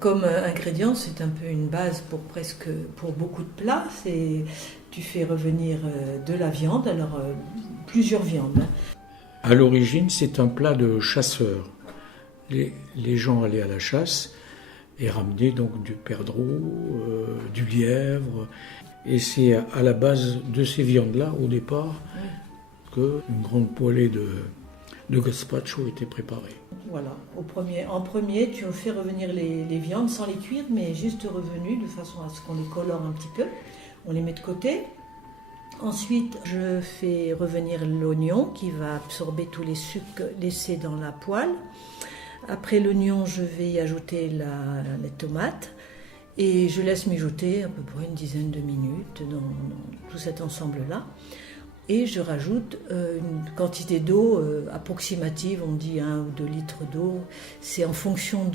comme ingrédient, c'est un peu une base pour beaucoup de plats. Tu fais revenir de la viande, alors plusieurs viandes. À l'origine, c'est un plat de chasseurs. Les gens allaient à la chasse et ramenaient donc du perdreau, du lièvre. Et c'est à la base de ces viandes-là, au départ, qu'une grande poêlée de gazpacho était préparée. Voilà. En premier, tu fais revenir les viandes sans les cuire, mais juste revenues de façon à ce qu'on les colore un petit peu. On les met de côté. Ensuite, je fais revenir l'oignon qui va absorber tous les sucs laissés dans la poêle. Après l'oignon, je vais y ajouter les tomates et je laisse mijoter à peu près une dizaine de minutes dans tout cet ensemble-là. Et je rajoute une quantité d'eau approximative, on dit 1 ou 2 litres d'eau. C'est en fonction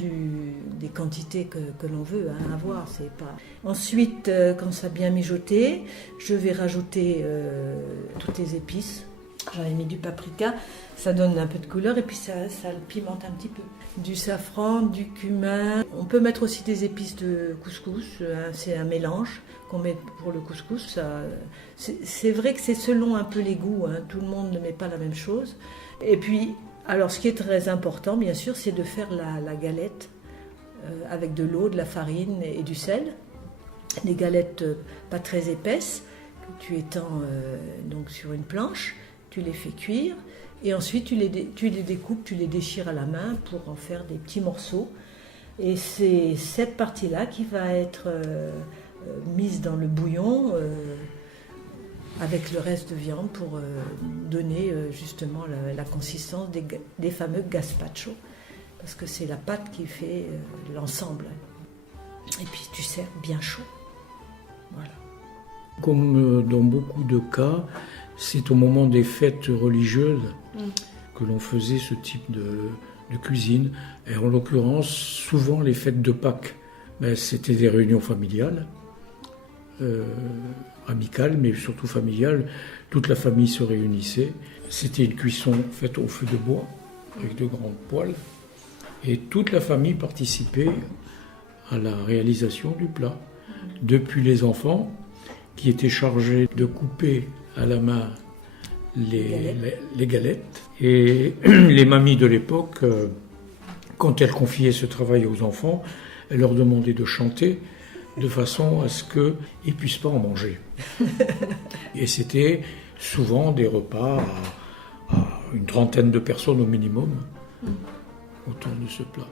des quantités que l'on veut avoir. C'est pas... Ensuite, quand ça a bien mijoté, je vais rajouter toutes les épices. J'avais mis du paprika, ça donne un peu de couleur et puis ça le pimente un petit peu. Du safran, du cumin. On peut mettre aussi des épices de couscous, c'est un mélange qu'on met pour le couscous. C'est vrai que c'est selon un peu les goûts, tout le monde ne met pas la même chose. Et puis, alors ce qui est très important bien sûr, c'est de faire la galette avec de l'eau, de la farine et du sel. Des galettes pas très épaisses que tu étends donc sur une planche. Tu les fais cuire et ensuite tu les découpes, tu les déchires à la main pour en faire des petits morceaux. Et c'est cette partie-là qui va être mise dans le bouillon avec le reste de viande pour donner justement la consistance des fameux gazpacho. Parce que c'est la pâte qui fait l'ensemble. Et puis tu sers bien chaud. Voilà. Comme dans beaucoup de cas, c'est au moment des fêtes religieuses que l'on faisait ce type de cuisine. Et en l'occurrence, souvent les fêtes de Pâques, c'était des réunions familiales, amicales, mais surtout familiales. Toute la famille se réunissait. C'était une cuisson faite au feu de bois, avec de grandes poêles. Et toute la famille participait à la réalisation du plat. Depuis les enfants, qui étaient chargés de couper à la main les galettes. Et les mamies de l'époque, quand elles confiaient ce travail aux enfants, elles leur demandaient de chanter de façon à ce qu'ils ne puissent pas en manger. Et c'était souvent des repas à une trentaine de personnes au minimum autour de ce plat.